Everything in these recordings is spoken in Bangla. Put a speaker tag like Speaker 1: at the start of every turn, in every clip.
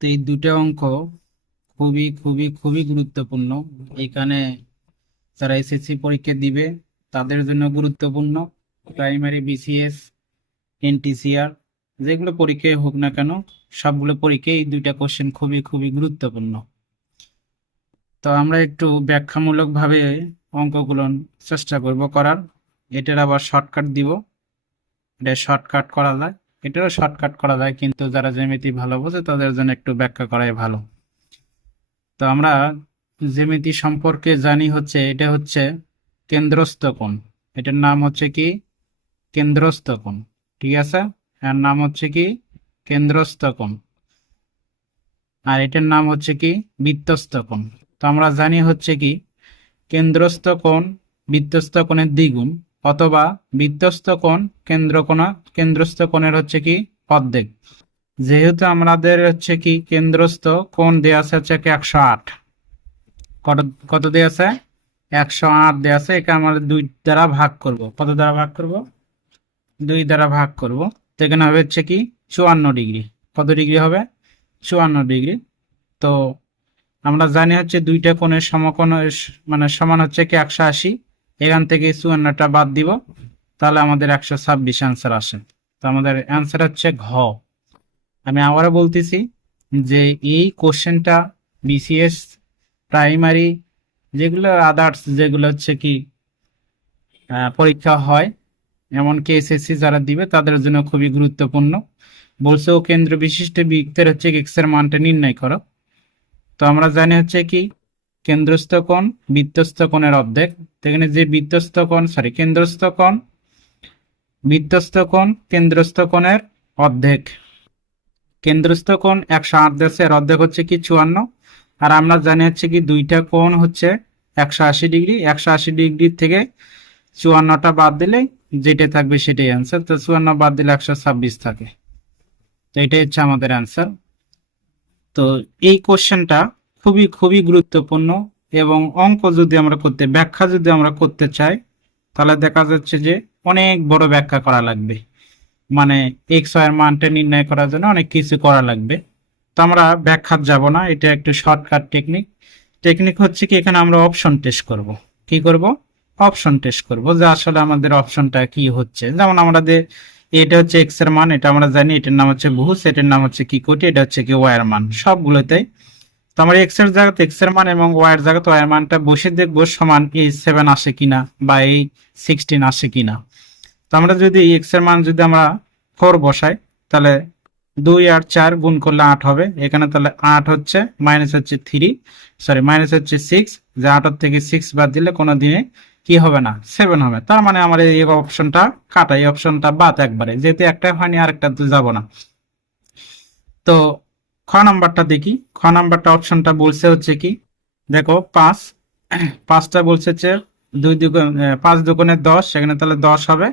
Speaker 1: তো এই দুটো অঙ্ক খুবই খুবই খুবই গুরুত্বপূর্ণ। এখানে যারা এসএসসি পরীক্ষা দিবে, তাদের জন্য গুরুত্বপূর্ণ। প্রাইমারি বিসিএস এনটিসিআর যেগুলো পরীক্ষায় হোক না কেন, সবগুলো পরীক্ষায় এই দুইটা কোশ্চেন খুবই খুবই গুরুত্বপূর্ণ। তো আমরা একটু ব্যাখ্যামূলকভাবে অঙ্কগুলো চেষ্টা করব করার। এটার আবার শর্টকাট দিব। এটা শর্টকাট করা যায়। এটারও শর্টকাট করা যায়, কিন্তু যারা জ্যামিতি ভালো বোঝে, তাদের জন্য একটু ব্যাখ্যা করাই ভালো। তো আমরা জ্যামিতি সম্পর্কে জানি হচ্ছে, এটা হচ্ছে কেন্দ্রস্থ কোণ। এটার নাম হচ্ছে কি? কেন্দ্রস্থ কোণ। ঠিক আছে? এর নাম হচ্ছে কি? কেন্দ্রস্থ কোণ। আর এটার নাম হচ্ছে কি? বৃত্তস্থ কোণ। তো আমরা জানি হচ্ছে কি? কেন্দ্রস্থ কোণ বৃত্তস্থ কোণের দ্বিগুণ। অথবা বৃত্তস্থ কোণ কেন্দ্র কোণ কেন্দ্রস্থ কোণের হচ্ছে কি? অর্ধেক। যেহেতু আমাদের হচ্ছে কি কেন্দ্রস্থ, কোণ দেয়া আছে হচ্ছে একশো আট। কত কত দেয়া আছে? একশো আট দেয়া আছে, একে আমরা দুই দ্বারা ভাগ করব। কত দ্বারা ভাগ করব? দুই দ্বারা ভাগ করব। তো এখানে হবে হচ্ছে কি চুয়ান্ন ডিগ্রি। কত ডিগ্রি হবে? চুয়ান্ন ডিগ্রি। তো আমরা জানি হচ্ছে দুইটা কোণের সমকোণ মানে সমান হচ্ছে কি একশো আশি। এখান থেকে চুয়ান্নটা বাদ দিব। তাহলে আমাদের একশো ছাব্বিশ অ্যান্সার আসে। তো আমাদের অ্যান্সার হচ্ছে ঘ। আমি আবারও বলতেছি যে এই কোশ্চেনটা বিসিএস প্রাইমারি যেগুলো আদার্স যেগুলো হচ্ছে কি পরীক্ষা হয় এমন এমনকি এসএসসি যারা দিবে তাদের জন্য খুবই গুরুত্বপূর্ণ। বলছে ও কেন্দ্র বিশিষ্ট বৃত্তের হচ্ছে এক্সের মানটা নির্ণয় করো। তো আমরা জানি হচ্ছে কি কেন্দ্রস্থ কোণ বৃত্তস্থ কোণের অর্ধেক এখানে যে বৃত্তস্থ কোণ সরি কেন্দ্রস্থ কোণ বৃত্তস্থ কোণ কেন্দ্রস্থ কোণের অর্ধেক। কেন্দ্রস্থ কোণ একশো আট দেশের অর্ধেক হচ্ছে কি? চুয়ান্ন। আর আমরা জানি হচ্ছে কি, দুইটা কোণ হচ্ছে একশো আশি ডিগ্রি। একশো আশি ডিগ্রি থেকে চুয়ান্নটা বাদ দিলে যেটা থাকবে সেটাই অ্যান্সার তো চুয়ান্ন বাদ দিলে একশো ছাব্বিশ থাকে। তো এটাই হচ্ছে আমাদের অ্যান্সার তো এই কোশ্চেনটা খুবই খুবই গুরুত্বপূর্ণ এবং অঙ্ক যদি আমরা করতে, ব্যাখ্যা যদি আমরা করতে চাই, তাহলে দেখা যাচ্ছে যে অনেক বড় ব্যাখ্যা করা লাগবে। মানে এক্সের মানটা নির্ণয় করার জন্য অনেক কিছু করা লাগবে। তো আমরা ব্যাখ্যা যাব না, এটা একটু শর্টকাট টেকনিক টেকনিক হচ্ছে কি, এখানে আমরা অপশন টেস্ট করব। কি করব? অপশন টেস্ট করব যে আসলে আমাদের অপশনটা কি হচ্ছে। যেমন আমাদের এটা হচ্ছে এক্সের মান, এটা আমরা জানি, এটার নাম হচ্ছে বহু এটার নাম হচ্ছে কি কোটি, এটা হচ্ছে কি ওয়াই এর মান। সবগুলোতেই আমরা এক্সের জায়গাতে এক্সের মান এবং ওয়াই এর জায়গাতে ওয়াই এর মানটা বসে দেখব সমান এই সেভেন আসে কিনা বা এই সিক্সটিন আসে কিনা। তো আমরা যদি এক্সের মান যদি আমরা ফোর বসাই, তাহলে দুই আর চার গুণ করলে আট হবে। এখানে তাহলে আট হচ্ছে মাইনাস হচ্ছে থ্রি সরি মাইনাস হচ্ছে সিক্স যে আটের থেকে সিক্স বাদ দিলে কোনো দিনে কি হবে না সেভেন হবে। তার মানে আমার এই অপশনটা কাটা, এই অপশনটা বাদ একবারে, যেহেতু একটা হয়নি আরেকটা তো যাব না। তো খ নাম্বারটা দেখি। খ নাম্বারটা অপশনটা বলছে হচ্ছে কি? দেখো, পাঁচ। পাঁচটা বলছে হচ্ছে দুই দুগুণ পাঁচ দুগুণে দশ, সেখানে তাহলে দশ হবে।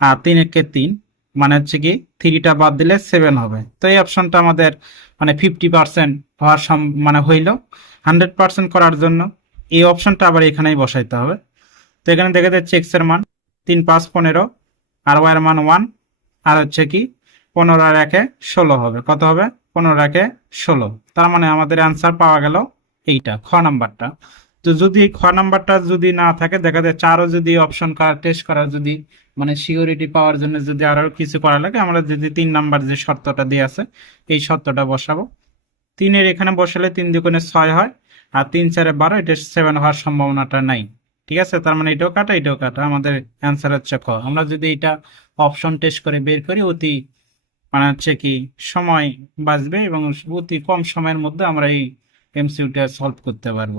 Speaker 1: আর তিন একে তিন মানে হচ্ছে কি, থ্রিটা বাদ দিলে সেভেন হবে। তো এই অপশনটা আমাদের মানে ফিফটি পার্সেন্ট হওয়ার সম- মানে হইল। হান্ড্রেড পার্সেন্ট করার জন্য এই অপশনটা আবার এখানেই বসাইতে হবে। তো এখানে দেখা যাচ্ছে এক্সের মান, তিন, পাঁচ, পনেরো, আর ওয়াই এর মান ওয়ান আর হচ্ছে কি পনেরো আর একে ষোলো হবে। কত হবে? পনেরো একে ষোলো। তার মানে আমাদের অ্যান্সার পাওয়া গেল এইটা, খ নাম্বারটা। তো যদি খ নাম্বারটা যদি না থাকে, দেখা যায় চারও যদি অপশন করা টেস্ট করার যদি মানে সিওরিটি পাওয়ার জন্য যদি আরও কিছু করা লাগে, আমরা যদি তিন নাম্বার যে শর্তটা দিয়ে আছে, এই শর্তটা বসাবো। তিনের এখানে বসালে তিন দুগুণে ছয় হয়, আর তিন চারে বারো, এটা সেভেন হওয়ার সম্ভাবনাটা নাই। ঠিক আছে? তার মানে এটাও কাটা এটাও কাটা। আমাদের অ্যান্সার হচ্ছে খ। আমরা যদি এটা অপশন টেস্ট করে বের করি, অতি মানে হচ্ছে কি সময় বাঁচবে এবং অতি কম সময়ের মধ্যে আমরা এই এমসিউটা সলভ করতে পারব।